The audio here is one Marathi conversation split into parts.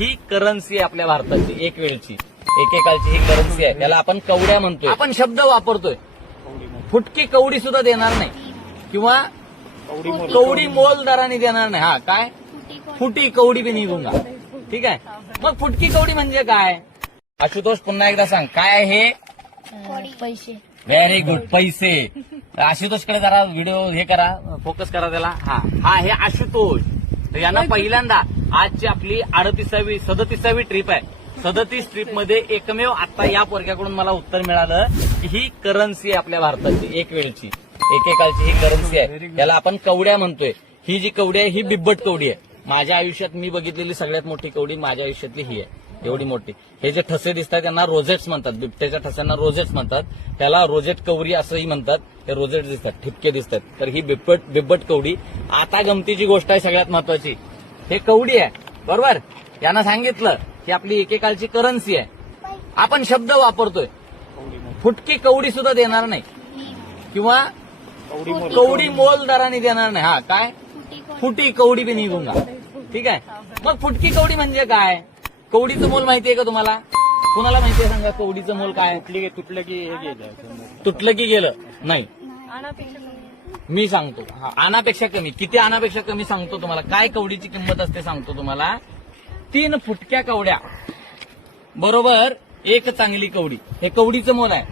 ही करन्सी आहे आपल्या भारताची, एक वेळची एकेकाळची ही करन्सी आहे. त्याला आपण कवड्या म्हणतोय. आपण शब्द वापरतोय, फुटकी कवडी सुद्धा देणार नाही किंवा कवडी मोल दराने देणार नाही. हा काय, फुटी कवडी बी नाही दूंगा. ठीक आहे. मग फुटकी कवडी म्हणजे काय? आशुतोष पुन्हा एकदा सांग, काय आहे हे? पैसे. व्हेरी गुड, पैसे. आशुतोषकडे जरा व्हिडिओ हे करा, फोकस करा त्याला. हा हे आशुतोष. तर यांना पहिल्यांदा आजची आपली 37वी ट्रिप आहे. 37 ट्रिप मध्ये एकमेव आता या पोरक्याकडून मला उत्तर मिळालं की ही करन्सी आहे आपल्या भारताची, एक वेळची एकेकाळची ही करन्सी आहे. त्याला आपण कवड्या म्हणतोय. ही जी कवडी आहे ही बिब्बट कवडी आहे. माझ्या आयुष्यात मी बघितलेली सगळ्यात मोठी कवडी माझ्या आयुष्यातली ही आहे, एवढी मोठी. हे जे ठसे दिसतात त्यांना रोजेट्स म्हणतात. बिबट्याच्या ठस्यांना रोजेट्स म्हणतात. त्याला रोजेट कवरी असंही म्हणतात. हे रोजेट दिसतात, ठिपके दिसतात. तर ही बिब्बट कवडी. आता गमतीची गोष्ट आहे सगळ्यात महत्वाची, हे कवडी आहे बरोबर. यांना सांगितलं की आपली एकेकाळची करन्सी आहे. आपण शब्द वापरतोय, फुटकी कवडी सुद्धा देणार नाही किंवा कवडी मोल दराने देणार नाही. हा काय, फुटी कवडी बी नाही दूंगा. ठीक आहे. मग फुटकी कवडी म्हणजे काय? कवडीचं मोल माहितीये का तुम्हाला? कुणाला माहितीये सांगा, कवडीचं मोल काय? तुटलं की गेलं नाही, मी सांगतो. आणापेक्षा कमी. किती आणापेक्षा कमी सांगतो तुम्हाला. काय कवडीची किंमत असते सांगतो तुम्हाला. 3 फुटक्या कवड्या बरोबर एक चांगली कवडी, हे कवडीचं मोल आहे.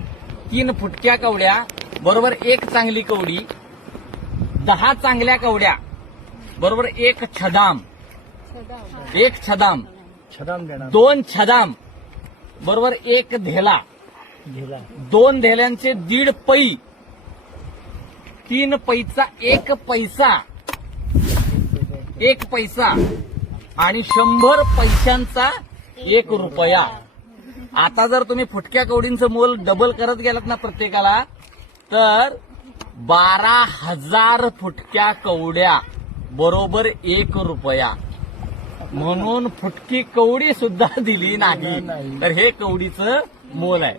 3 फुटक्या कवड्या बरोबर एक चांगली कवडी. 10 चांगल्या कवड्या बरोबर एक छदाम. 2 छदाम बरोबर एक धेला. 2 धेल्यांचे 1.5 पै. 3 पैचा 1 पैसा. 1 पैसा आणि 100 पैशांचा 1 रुपया. आता जर तुम्ही फुटक्या कवडींचं मोल डबल करत गेलात ना प्रत्येकाला, तर 12,000 फुटक्या कवड्या बरोबर 1 रुपया. म्हणून फुटकी कवडी सुद्धा दिली नाही. तर हे कवडीचं मोल आहे.